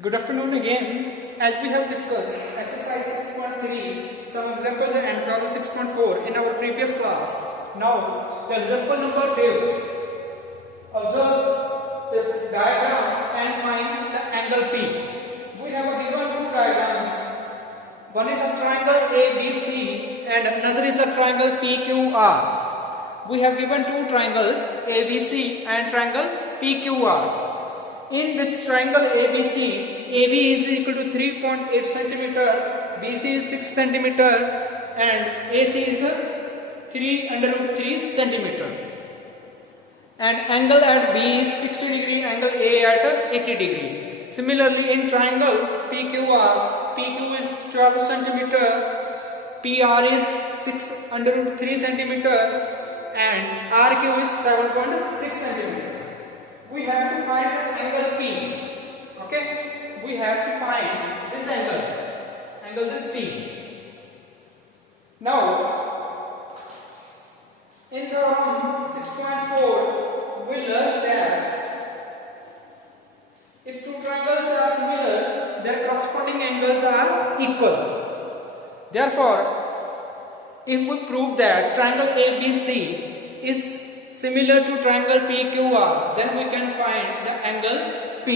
Good afternoon again. As we have discussed exercise 6.3, some examples and problem 6.4 in our previous class. Now, the example number 5. Observe this diagram and find the angle P. We have given two diagrams. One is a triangle ABC and another is a triangle PQR. We have given two triangles ABC and triangle PQR. In this triangle ABC, AB is equal to 3.8 centimeter, BC is 6 centimeter, and AC is 3 centimeter. And angle at B is 60 degree, angle A at 80 degree. Similarly, in triangle PQR, PQ is 12 centimeter, PR is 6 centimeter, and RQ is 7.6 centimeter. We have to find the angle P. Okay, we have to find this angle this P. Now, in problem 6.4, we learned that if two triangles are similar, their corresponding angles are equal. Therefore, if we prove that triangle ABC is similar to triangle PQR, then we can find the angle P.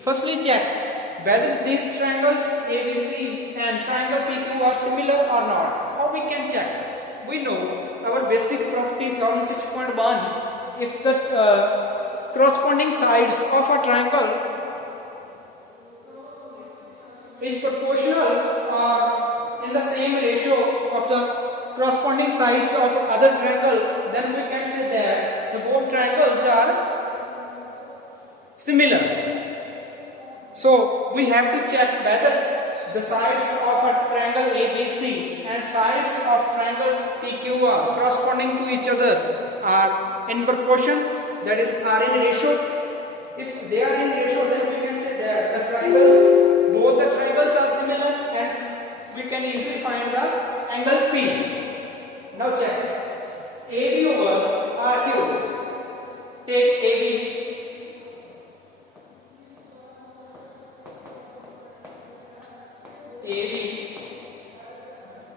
Firstly, check whether these triangles ABC and triangle PQ are similar or not. How we can check? We know our basic property theorem 6.1. If the corresponding sides of a triangle is proportional or in the same ratio of the corresponding sides of other triangle, then we can say that the both triangles are similar. So we have to check whether the sides of a triangle ABC and sides of triangle PQR corresponding to each other are in proportion, that is are in ratio. If they are in ratio, then we can say that both the triangles are similar, and we can easily find the angle P. Now check AB over RQ. Take AB.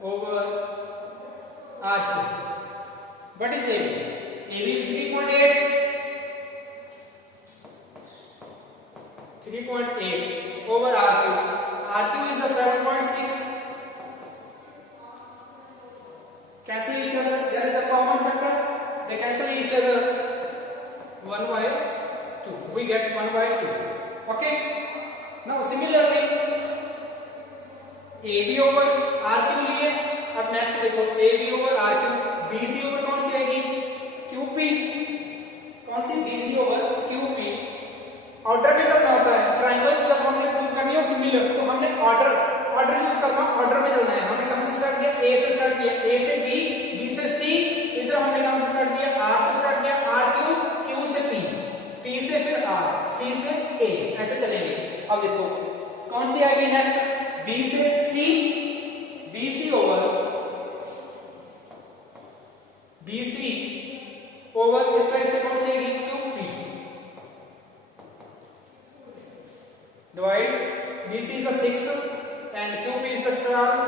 Over RQ. What is AB? AB is 3.8 over RQ. RQ is a 7.6. Cancel each other. There is a common factor. They cancel each other. 1 by 2. We get 1 by 2. Okay. Now similarly, AB over RQ लिए. अब नेक्स्ट देखो AB over RQ. BC over कौन सी आएगी? QP. कौन सी? BC over QP. Order में करना होता है. ट्राइंगल्स जब हमने प्रूव करनी हो सिमिलर, तो हमने ऑर्डर यूज करना, ऑर्डर में चलना है. हमने कहां से स्टार्ट किया? A से स्टार्ट किया. A से B, B से C. इधर हमने कहां से स्टार्ट किया? R से स्टार्ट किया. RQ, Q से P, P से फिर R, C से A. ऐसे चलेंगे. अब देखो कौन सी आएगी नेक्स्ट? B से C, BC over BC over इस साइड से कौन सी आएगी? QP. Divide. BC is a 6 and QP is a 12.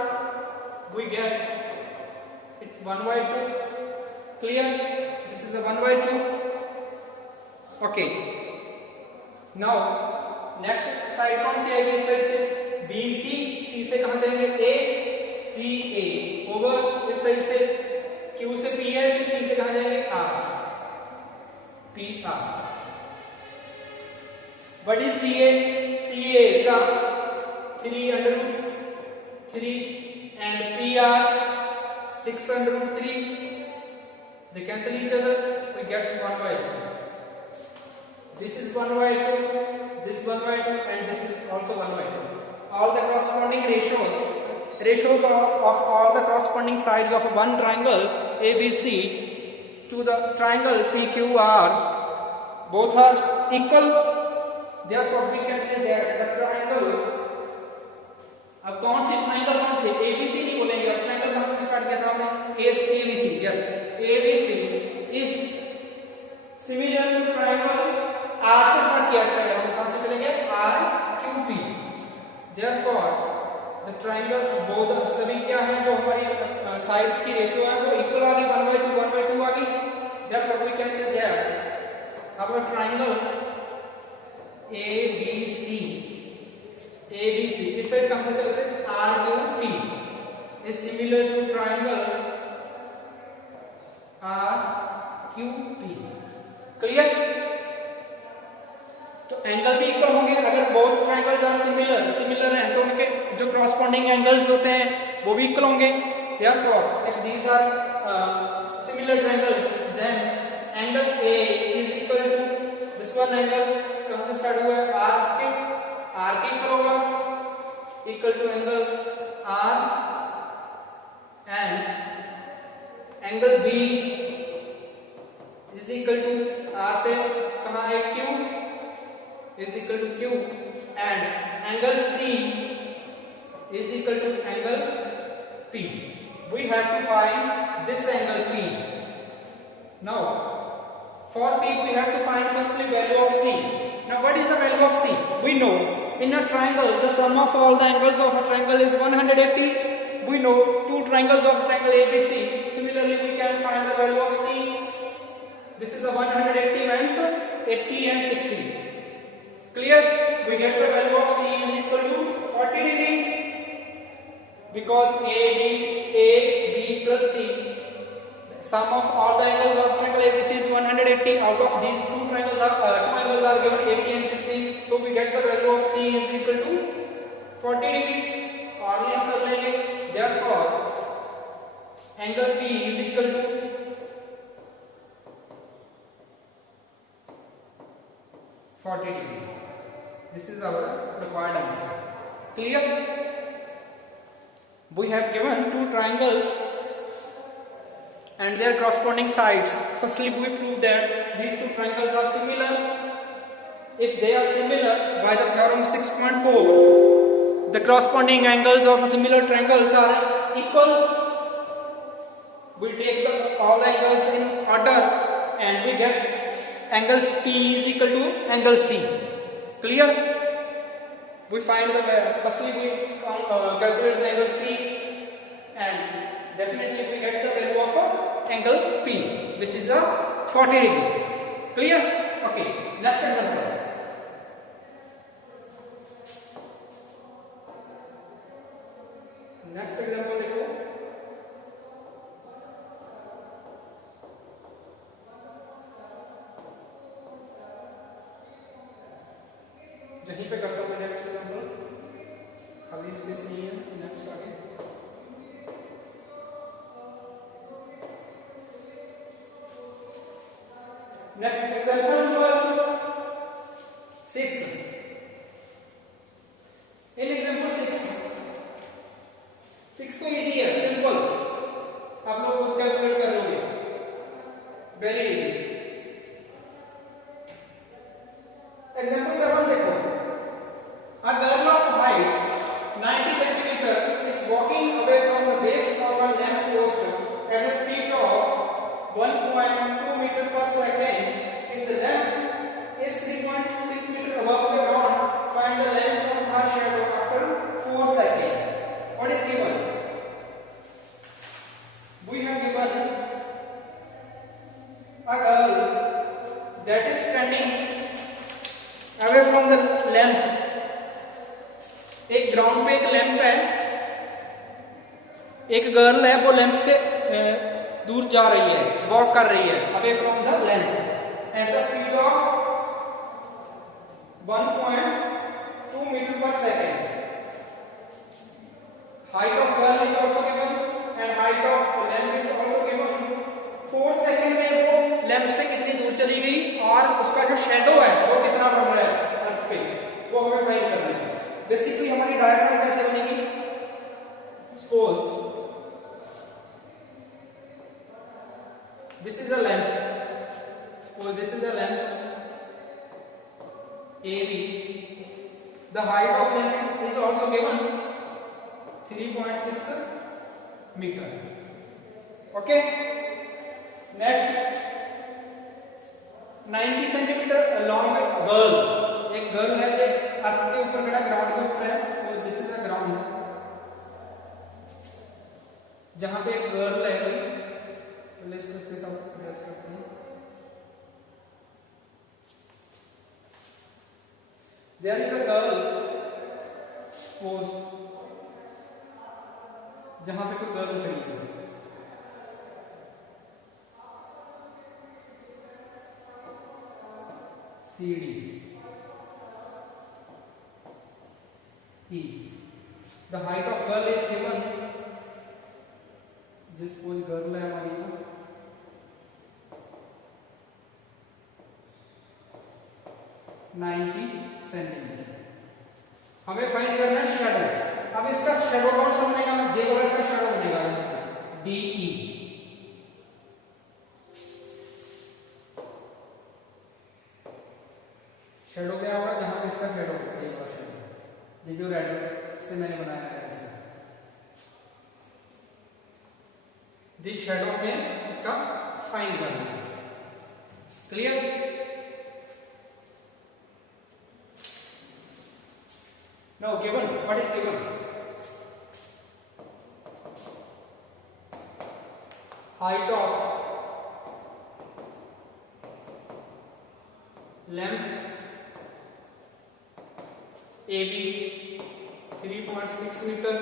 We get it 1 by 2. Clear? This is a 1 by 2. Okay. Now next side कौन सी आएगी? इस साइड से BC, C से कहां जाएंगे? A, CA ओवर इस साइड से Q से P है, इस P से कहां जाएंगे? R, PR. What is CA? CA is a 3 and PR 6 They cancel each other. We get 1 by 2. This is 1 by 2, this 1 by 2, and this is also 1 by 2. All the corresponding ratios of all the corresponding sides of one triangle ABC to the triangle PQR, both are equal. Therefore, we can say that the triangle, अब कौन C triangle कौन सी? ABC नहीं बोलेंगे. अब ट्राइंगल कहां से स्टार्ट किया था हमने? ABC. Yes, ABC is similar to triangle R से स्टार्ट किया. हम कहां से चलेंगे? RQP. therefore the triangle both सभी क्या है जो हमारी साइड्स की रेशियो है वो इक्वल आ गई 1/2 आ गई. therefore we can say that our triangle ABC this side comes as RQP is similar to triangle RQP. clear? तो एंगल भी इक्वल होंगे अगर बोथ ट्रायंगल्स आर सिमिलर हैं तो उनके जो कॉरस्पॉन्डिंग एंगल्स होते हैं वो भी इक्वल होंगे. therefore if these are similar triangles then angle A is equal to this one angle कौन से स्टार्ट हुआ है R के इक्वल होगा equal to angle R and angle B is equal to R से कहाँ है Q is equal to Q and angle C is equal to angle P. We have to find this angle P. Now for P we have to find firstly value of C. Now what is the value of C? We know in a triangle the sum of all the angles of a triangle is 180. We know two triangles of triangle ABC. Similarly we can find the value of C. This is the 180 minus 80 and 60. Clear? We get the value of C is equal to 40 degree because AB plus C sum of all the angles of triangle ABC is 180. Out of these two angles are given 80 and 60. So we get the value of C is equal to 40 degree. और ये हम कर लेंगे. Therefore angle P is equal to 40 degree. This is our required answer. Clear? We have given two triangles and their corresponding sides. Firstly, we prove that these two triangles are similar. If they are similar, by the theorem 6.4, the corresponding angles of similar triangles are equal. We take all the angles in order and we get angle P is equal to angle C. Clear? We find the firstly we calculate the angle C and definitely we get the value of angle P which is a 40 degree. Clear? Okay. Next example. Next example देखो. यहीं पे करता हूँ मैं next example. खाली स्पेस नहीं है. नेक्स्ट आगे. Next example number 6. In example 6 तो इजी है, सिंपल. आप लोग खुद कैलकुलेट कर लोगे. Very easy. एग्जाम्पल 7 देखो. A girl of height 90 cm is walking away from the base of a lamp post at a speed of 1.2 meter per second. If the lamp is 3.6 meter above the ground, find the length of her shadow after 4 seconds. What is given? We have given a girl that is standing away from the lamp. एक ग्राउंड पे एक लैंप है. एक girl है वो लैंप से दूर जा रही है, वॉक कर रही है away from the lamp at the speed of 1.2 metre per second. Height of girl is also given and height of lamp is also given. 4 second में वो लैंप से कितनी दूर चली गई और उसका जो शेडो है वो कितना बन रहा है अर्थ पे, वो हमें फाइंड करना है. बेसिकली हमारी डायग्राम कैसे बनेगी? Suppose this is a lamp. Suppose this is a lamp AB. The height of lamp is also given 3.6 metre. Okay. Next 90 centimetre long girl. एक गर्ल है जो अर्थ के ऊपर खड़ा, ग्राउंड के ऊपर है. तो दिस जहां पे एक गर्ल है कोई, पहले इसको इसके साथ अटैच करते हैं। There is a girl, suppose जहां पे कोई गर्ल खड़ी है, CD E. The height of girl is given, जिस कोई गर्ल है हमारी ना, नाइन्टी सेंटीमीटर। हमें फाइंड करना है शेडो। अब इसका शेडो कौन सा बनेगा, जे वाला इसका शेडो बनेगा, DE। शेडो क्या होगा, जहां पे इसका शेडो होगा, ये वाला शेडो, ये जो रेड से मैंने बनाया है, जिस शेडो में इसका फाइंड करना है। Clear? Now given, what is given? Height of lamp AB 3.6 metre,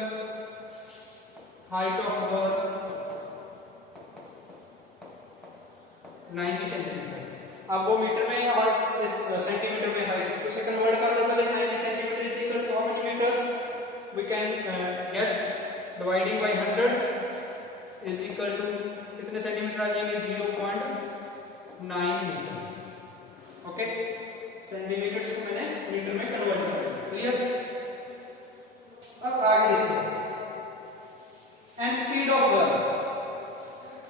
height of girl 90 centimetre. अब वो मीटर में और इस सेंटीमीटर में है, तो उसे कन्वर्ट कर लो, पहले 90 centimetre is equal to how many metres, we can get dividing by 100 is equal to कितने सेंटीमीटर आ जाएंगे, 0.9 मीटर। ओके, सेंटीमीटर से मैंने मीटर में कन्वर्ट कर दिया। क्लियर? अब आगे देखिए, and speed of girl,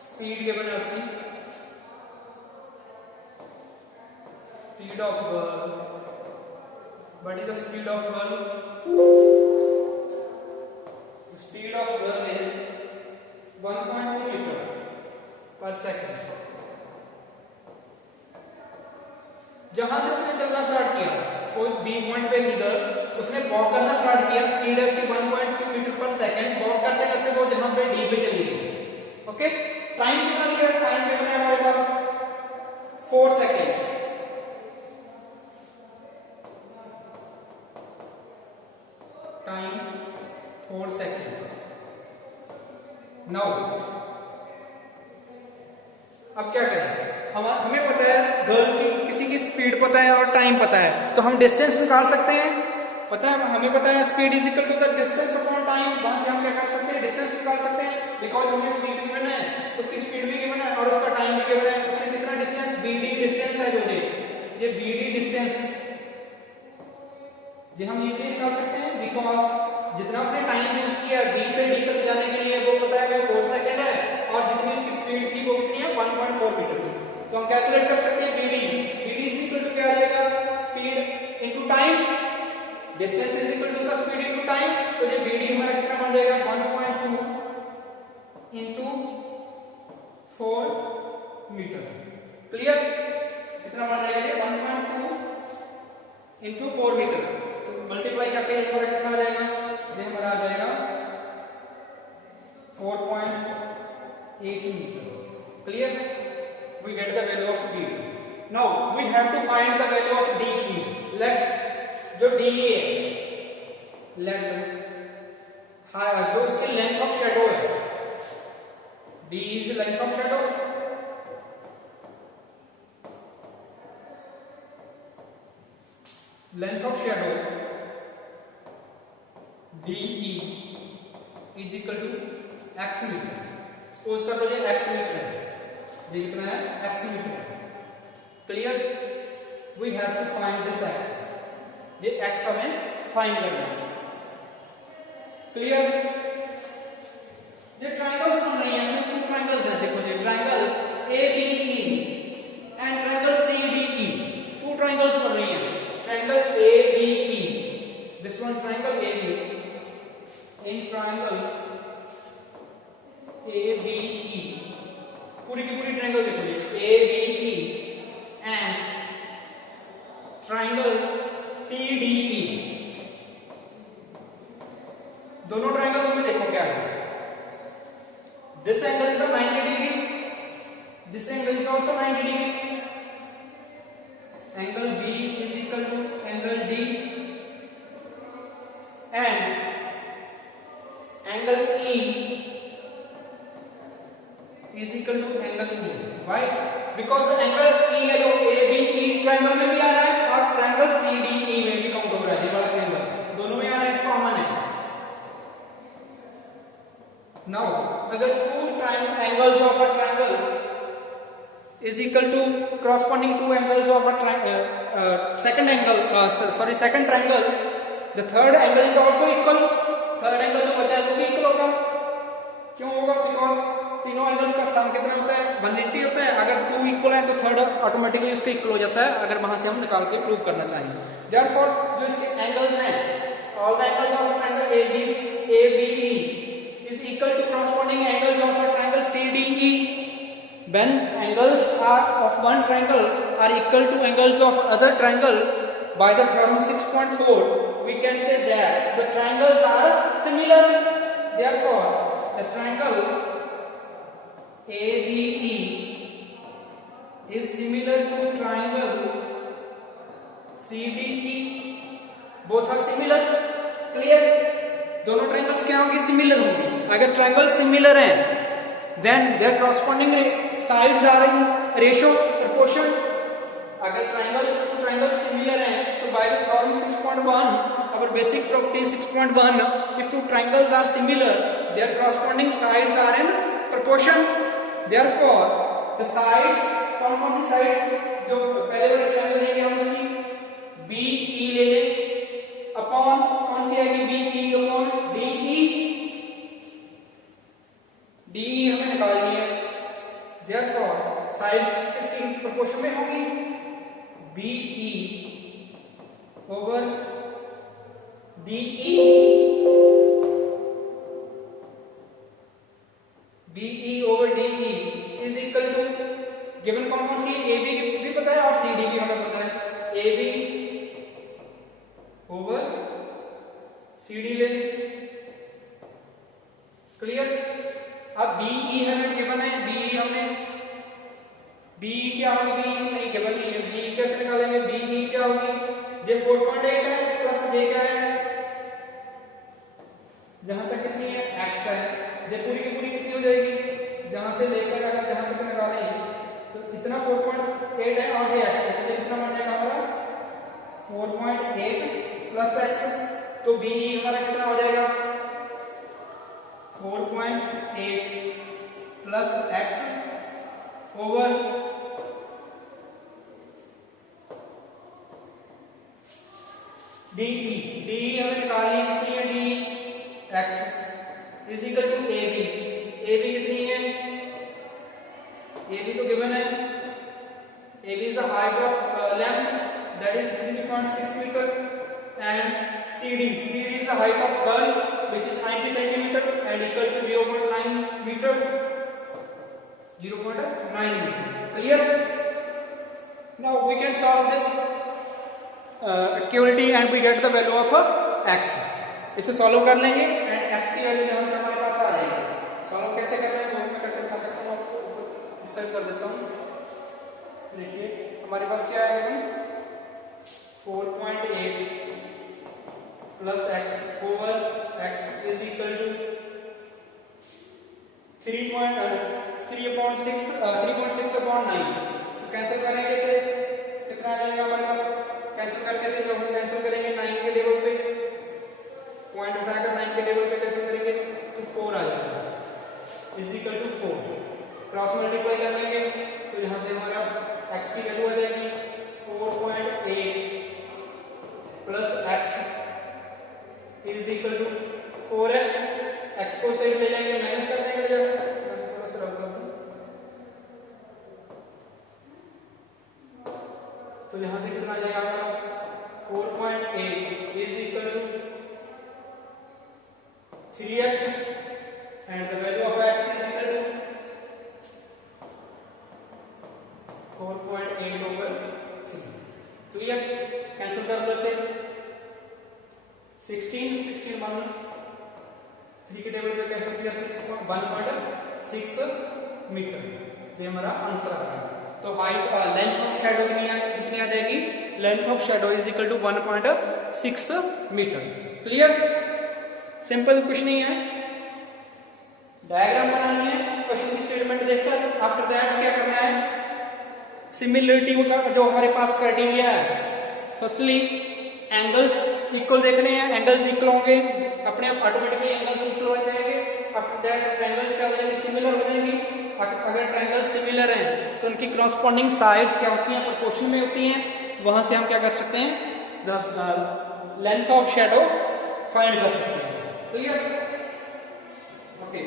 speed given है उसकी, speed of girl, what is the speed of girl? The speed of girl is 1.2 meter per second। जहां से उसने चलना स्टार्ट किया, सपोज B पॉइंट पे थी गर्ल, उसने वॉक करना स्टार्ट किया, स्पीड है उसकी 1.2 मीटर पर सेकंड, वॉक करते करते वो जहां पे D पे चली गई। ओके, टाइम कितना लिया, टाइम कितना है हमारे पास 4 सेकंड्स। Time 4 second. नाउ अब क्या करें, हमें पता है गर्ल की किसी की स्पीड पता है और टाइम पता है, तो हम डिस्टेंस निकाल सकते हैं। पता है, हमें पता है speed is equal to the distance upon time, वहां से हम क्या कर सकते हैं, डिस्टेंस निकाल सकते हैं, बिकॉज हमें स्पीड गिवन है, उसकी स्पीड भी गिवन है और उसका टाइम भी गिवन है। उसने कितना डिस्टेंस, BD डिस्टेंस है, जो ये BD डिस्टेंस ये हम इजीली निकाल सकते हैं, बिकॉज जितना उसने टाइम यूज किया B से D तक जाने के लिए वो पता है 4 सेकंड है, और जितनी उसकी स्पीड थी वो कितनी है, 1.4 मीटर थी। तो हम कैलकुलेट कर सकते हैं BD इज इक्वल टू क्या आ जाएगा, speed into time, distance is equal to the speed into time. तो ये BD हमारा कितना बन जाएगा, 1.2 इनटू 4 मीटर। क्लियर? कितना बन जाएगा ये, 1.2 इनटू 4 मीटर। तो मल्टीप्लाई करके कितना आ जाएगा, ये हमारा आ जाएगा 4.80 metre. Clear? We get the value of D। Now we have to find the value of DE। Let जो DE है, लेट जो उसकी लेंथ ऑफ शेडो है, DE is length of shadow, length of shadow DE is equal to x metre. Suppose कर लो ये x metre है, ये कितना है, x मीटर है। Clear? We have to find this x, ये x हमें फाइंड करना है। क्लियर? ये ट्रायंगल्स बन रही है, इसमें 2 ट्रायंगल्स हैं, देखो ये triangle ABE and triangle CDE, 2 ट्रायंगल्स बन रही हैं। Triangle ABE, this one triangle AB, in triangle ABE, पूरी की पूरी ट्रायंगल देखो ये ABE एंड ट्रायंगल CDE, दोनों ट्रायंगल्स में देखो क्या है, is also 90 degree. Angle B is equal to angle D, and angle E is equal to angle E. Why? Because angle E है जो ABE ट्रायंगल में भी आ रहा है और ट्रायंगल CDE में भी काउंट हो रहा है, ये वाला एंगल दोनों में आ रहा है, कॉमन है. Now अगर two angles of a triangle is equal to corresponding two angles of a second triangle, the third angle is also equal. Third angle जो बचा है वो भी इक्वल होगा. क्यों होगा? बिकॉज तीनों एंगल्स का सम कितना होता है? 180 होता है. अगर टू इक्वल है तो थर्ड ऑटोमेटिकली उसके इक्वल हो जाता है, अगर वहां से हम निकाल के प्रूव करना चाहें. देयरफॉर जो इसके एंगल्स हैं, all the angles of triangle ABE is equal to corresponding angles of a triangle CDE. When angles of one triangle are equal to angles of other triangle, by the theorem 6.4 we can say that the triangles are similar. Therefore the triangle ABE is similar to triangle CDE. Both are similar. Clear? दोनों triangles क्या होंगे? Similar होंगे. अगर triangle similar हैं then their corresponding sides are in ratio proportion. अगर triangles similar हैं तो by the theorem 6.1 our basic property 6.1, if two triangles are similar their corresponding sides are in proportion. Therefore the sides, कौन सी साइड? जो पहले वाले ट्रायंगल लेंगे हम उसकी BE ले लें अपॉन कौन सी आएगी? BE upon DE. DE हमें निकालनी है. Therefore साइड्स किसकी प्रोपोर्शन में होंगी? BE over DE. BE over DE is equal to given कौन सी? AB भी पता है और CD भी हमें पता है. AB ओवर CD ले. क्लियर? अब BE हमें गिवन है. BE हमने BE क्या होगी? BE नहीं गिवन नहीं है. BE कैसे निकालेंगे? BE क्या होगी? J 4.8 है प्लस J क्या है? जहां तक कितनी है? X है. J पूरी की पूरी कितनी हो जाएगी? जहां से लेकर अगर जहां तक निकालें तो इतना 4.8 है और ये X है. तो कितना बन जाएगा हमारा? 4.8 प्लस X. तो BE हमारा कितना हो जाएगा? 4.8 plus X over DE. DE हमें निकालनी कितनी है? DE X is equal to AB. AB कितनी है? AB तो गिवन है. AB is the height of lamp, that is 3.6 meter, and CD is the height of curl, which is 90 centimeter and equal to 0.9 meter. 0.9 meter. Clear? Now we can solve this equality and we get the value of X. इसे सॉल्व कर लेंगे and X की वैल्यू यहां से हमारे पास आ जाएगी. सॉल्व कैसे कर रहे हैं वो मैं करके दिखा सकता हूं आपको. इस साइड कर देता हूं. देखिए हमारे पास क्या है? 4.8 plus X over X is equal to 3.6 upon 9. तो कैंसिल करेंगे इसे कितना आ जाएगा हमारे पास? कैंसिल करके से जो हम कैंसिल करेंगे 9 के टेबल पे, पॉइंट उठाकर 9 के टेबल पे कैंसिल करेंगे तो 4 आ जाएगा is equal to 4. Cross multiply कर लेंगे तो यहां से हमारा x की वैल्यू आ जाएगी 4.8 plus x is equal to 4x. x को साइड ले जाएंगे, माइनस कर देंगे. जब थोड़ा सा रब कर दूं तो यहां से कितना आ जाएगा हमारा 4.8 is equal to 3x and the value of x is equal to 4.8 over 3. क्लियर? कैंसिल कर दो से 16 1 3 के टेबल पे कैंसिल किया 1.6 मीटर. ये हमारा आंसर आ रहा है. तो हाइट लेंथ ऑफ शेडो कितनी आ जाएगी, length of shadow is equal to 1.6 metre. Clear, simple कुछ नहीं है, डायग्राम बनानी है, क्वेश्चन की स्टेटमेंट देखकर आफ्टर दैट क्या करना है, सिमिलरिटी का जो हमारे पास क्राइटेरिया है, फर्स्टली एंगल्स इक्वल देखने हैं, एंगल्स इक्वल होंगे अपने आप ऑटोमेटिकली एंगल्स इक्वल हो जाएंगे। आफ्टर दैट ट्रायंगल्स क्या हो जाएंगे, सिमिलर हो जाएंगी। अगर ट्रायंगल्स सिमिलर हैं तो उनकी क्रॉसपोंडिंग साइड्स क्या होती हैं, प्रोपोर्शन में होती हैं, वहां से हम क्या कर सकते हैं, the length of shadow find कर सकते हैं। Clear, okay.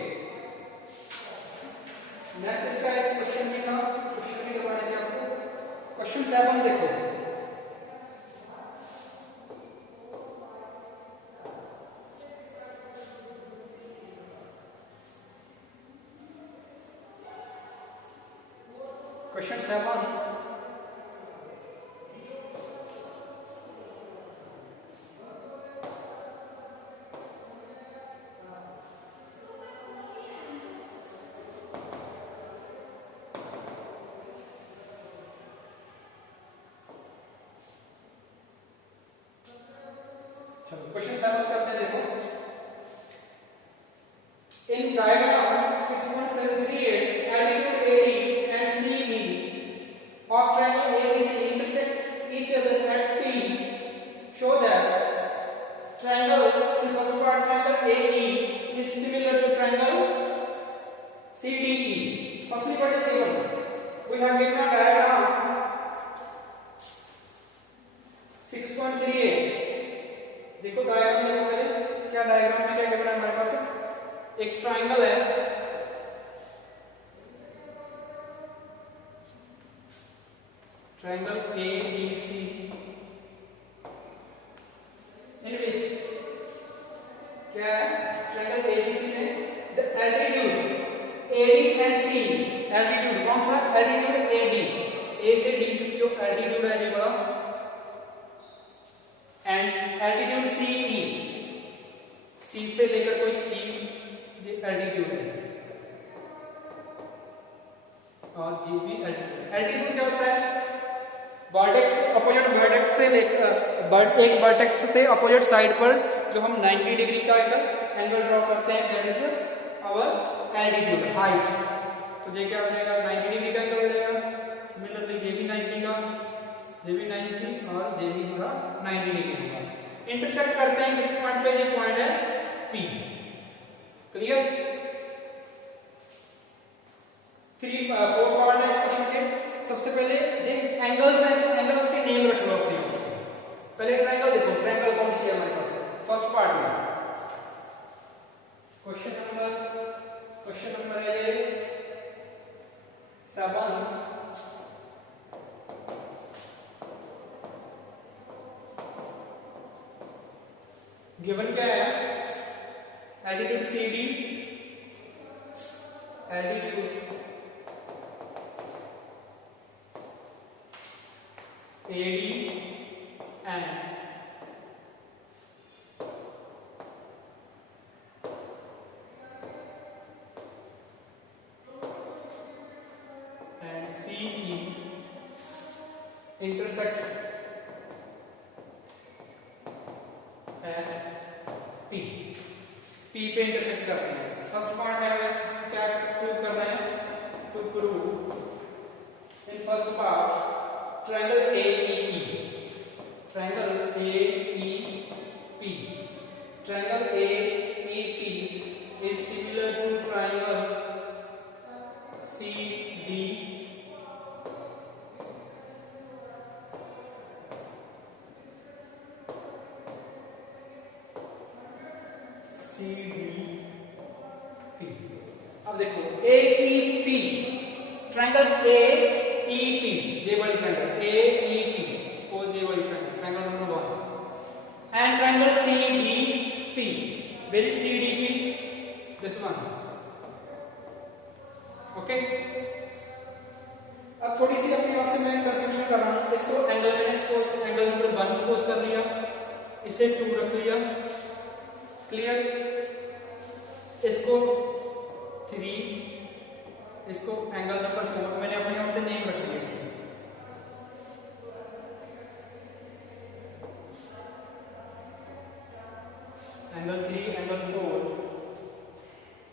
नेक्स्ट इसका एक क्वेश्चन भी था, क्वेश्चन भी करवाने थे आपको। क्वेश्चन 7 देखो, क्वेश्चन 7 क्वेश्चन 7 करते हैं, देखो। In diagram 6.38 altitude AD and CE of triangle ABC intersect each other at P show that triangle in first part triangle AE is similar to triangle CDE. Firstly, what is given? We have given a diagram 6.38। देखो डायग्राम देखो पहले, क्या डायग्राम में क्या गिवन है हमारे पास, एक ट्राइंगल है, ट्राइंगल ABC इन विच क्या है, ट्राइंगल ABC में the altitude AD and C, altitude कौन सा, एल्टीट्यूड AD, A से D तक जो एल्टीट्यूड है ये वाला, एंड एल्टीट्यूड CE, C से लेकर कोई E एल्टीट्यूड है, और G भी एल्टीट्यूड। एल्टीट्यूड क्या होता है, वर्टेक्स अपोजिट वर्टेक्स से लेकर एक वर्टेक्स से अपोजिट साइड पर जो हम 90 डिग्री का एक एंगल ड्रॉ करते हैं, that is our altitude, height. तो ये क्या हो जाएगा, 90 डिग्री का एंगल हो जाएगा। सिमिलरली ये भी 90 का, ये भी 90 और ये भी हमारा 90 डिग्री का। इंटरसेक्ट करते हैं किस पॉइंट पे, ये पॉइंट है P। क्लियर, 4 पार्ट है इस क्वेश्चन के। सबसे पहले देख एंगल्स हैं, एंगल्स के नेम रख लो अपने उससे। पहले ट्रायंगल देखो, ट्रायंगल कौन सी है हमारे पास, फर्स्ट पार्ट में क्वेश्चन नंबर है 7। गिवन क्या है, altitude CD, altitude AD and CE intersect at P पे इंटरसेक्ट करते हैं। फर्स्ट पार्ट में हमें क्या प्रूव करना है, to prove in first part triangle AEE, triangle AEP, triangle AEP is similar to triangle CD, CDP। अब देखो AEP, triangle AEP, ये वाली ट्रायंगल AEP, सपोज ये वाली triangle number 1, and triangle CDP, very CDP, this one. Okay, अब थोड़ी सी अपनी ओर से मैं कंस्ट्रक्शन कर रहा हूं। इसको एंगल मैंने सपोज एंगल नंबर 1 सपोज कर लिया, इसे 2 रख लिया। क्लियर, इसको 3, इसको एंगल नंबर 4 मैंने अपनी ओर से नेम रख लिया। एंगल 3, एंगल 4,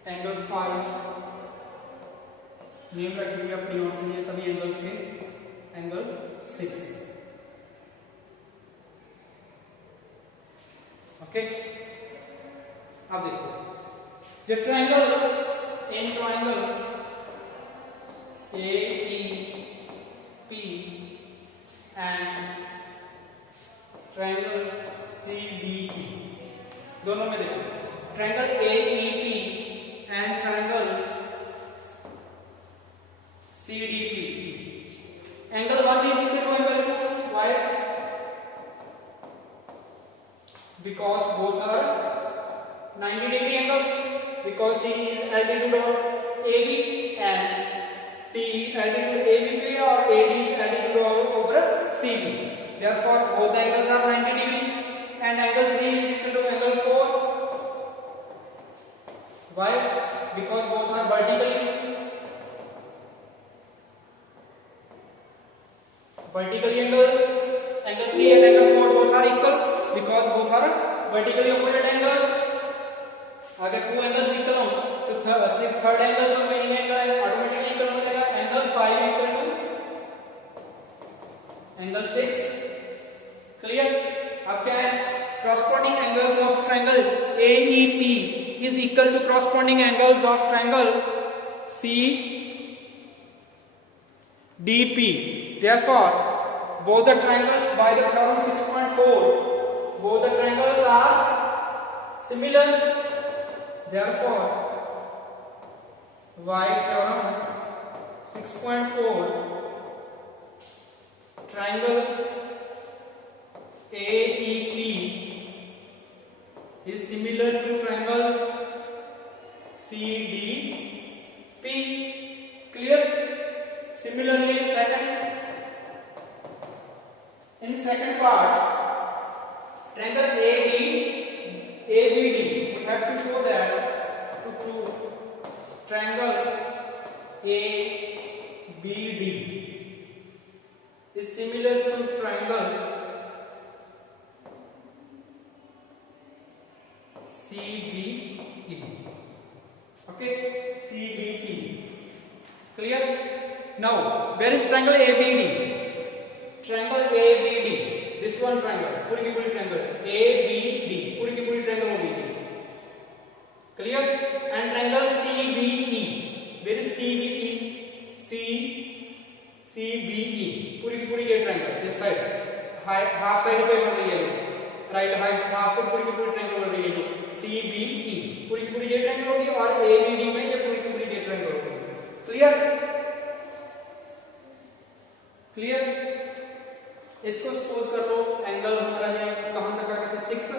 एंगल 5 नेम रख लिया अपनी ओर से, ये सभी एंगल्स के। एंगल 6, ओके। अब देखो जो triangle in triangle AEP and triangle CDP, दोनों में देखो triangle AEP and triangle CDP, angle 1 is equal to angle 2, why? Because both are 90 degree angles, because C is altitude of AB and C is altitude ABP or AD is altitude over CB. Therefore, both the angles are 90 degree and angle 3 is equal to angle 4. Why? Because both are vertically. Vertically angle 3 and angle 4 both are equal because both are vertically opposite angles. अगर two angles equal हो तो third angle जो main angle है automatically equal हो जाएगा। Angle 5 equal to angle 6, clear. अब क्या है, corresponding angles of triangle AEP is equal to corresponding angles of triangle CDP. Therefore, both the triangles by the theorem 6.4, both the triangles are similar. Therefore, by theorem 6.4, triangle AEP is similar to triangle CDP. Clear? Similarly, in second part, triangle ABD, we have to show that to prove triangle ABD is similar to triangle CBE. Okay, CBE. Clear? Now, where is triangle ABD? Triangle ABD, this one triangle, पूरी की पूरी triangle ABD, पूरी की पूरी triangle हो गई। Clear? And triangle CBE, where is CBE? CBE, पूरी की पूरी ये triangle, this side, half side पे बन रही है, right half पे पूरी की पूरी triangle बन रही है। CBE, पूरी की पूरी ये triangle होगी और ABD में ये पूरी की पूरी ये triangle होगी। Clear? Clear? इसको सपोज कर लो एंगल हमारा है कहां तक आ गया था 6,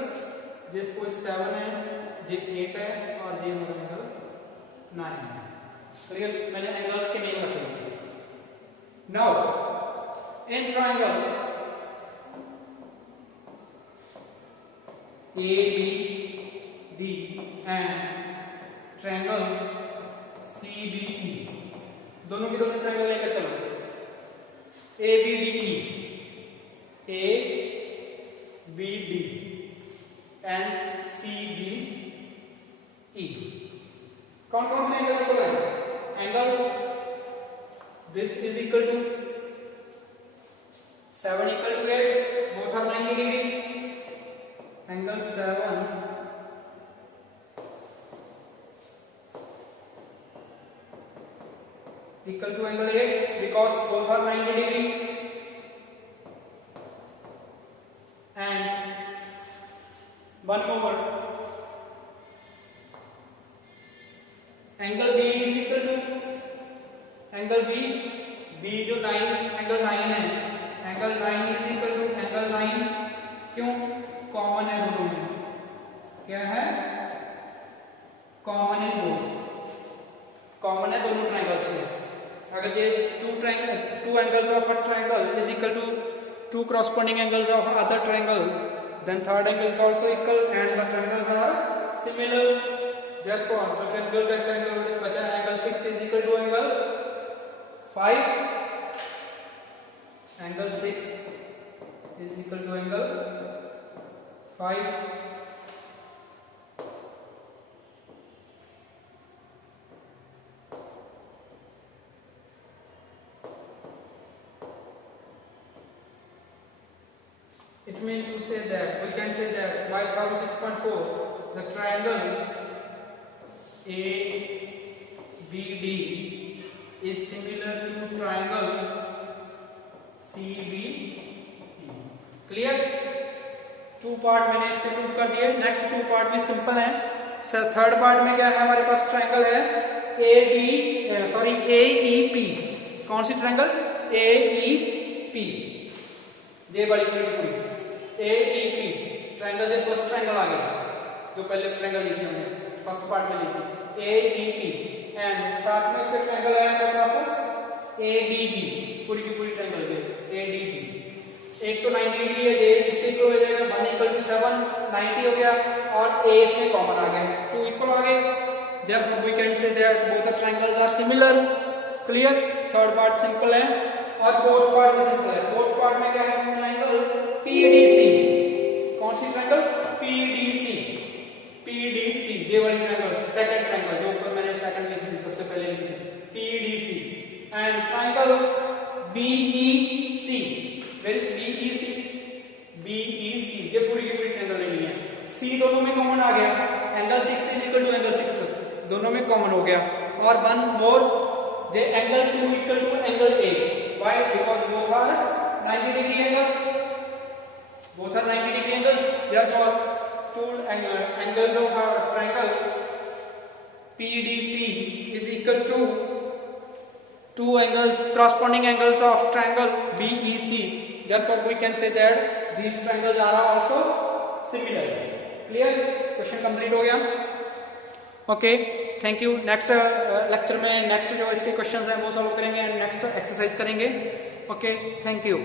जिसको 7 है, जे 8 है और जे हमारा एंगल 9 है। क्लियर? मैंने एंगल्स के नेम रखे हैं। Now in triangle ABD and triangle CBE, दोनों की दोनों ट्रायंगल लेकर चलो। ABDE, ABD and CBE, कौन कौन से एंगल इक्वल है? Angle this is equal to 7 equal to 8, both are 90 degree. Angle 7 equal to angle 8 because both are 90 degree. And one more, angle B is equal to angle B जो 9 एंगल 9 है, एंगल 9 is equal to angle 9, क्यों? कॉमन है दोनों में, क्या है? कॉमन है both, common है दोनों ट्रायंगल्स में। अगर ये two angles of a triangle is equal to two corresponding angles of other triangle, then third angle is also equal and the triangles are similar. Therefore, the triangle का triangle बचा angle 6 is equal to angle 5. Angle 6 is equal to angle 5. It means to say that we can say that by theorem 6.4 the triangle ABD is similar to triangle CBE. Clear? 2 पार्ट मैंने इसके प्रूव कर दिए. नेक्स्ट 2 पार्ट भी सिंपल है. Third part में क्या है हमारे पास ट्रायंगल है AEP. कौन सी ट्रायंगल? AEP. ये वाली पूरी AEP ट्रायंगल जो फर्स्ट ट्रायंगल आ गया जो पहले ट्रायंगल लिखी हमने फर्स्ट पार्ट में लिखी AEP एंड साथ में उसके ट्रायंगल आया हमारे पास ADB. पूरी की पूरी ट्रायंगल के ADB. एक तो 90 डिग्री है, ये इसके इक्वल हो जाएगा 1 = 7 90 हो गया और A इसमें कॉमन आ गया 2 इक्वल आ गए. Therefore we can say that both the triangles are similar. Clear? Third part simple है और फोर्थ पार्ट भी सिंपल है. फोर्थ पार्ट में क्या है? Triangle PDC. कौन सी ट्रायंगल? PDC ये वाली ट्रायंगल सेकंड ट्रायंगल जो ऊपर मैंने सेकंड लिखी थी सबसे पहले लिखी थी PDC and triangle BEC. Where is BEC ये पूरी की पूरी ट्रायंगल लेनी है. C दोनों में कॉमन आ गया. Angle 6 is equal to angle 6 दोनों में कॉमन हो गया और वन मोर जे angle 2 equal to angle 8. Why? Because both are 90 degree angle. Both are 90 degree angles. Therefore, two angles of our triangle PDC is equal to two angles, corresponding angles of triangle BEC. Therefore, we can say that these triangles are also similar. Clear? Question complete हो गया. Okay, thank you. Next lecture में next जो इसके questions हैं वो solve करेंगे and next exercise करेंगे. Okay, thank you.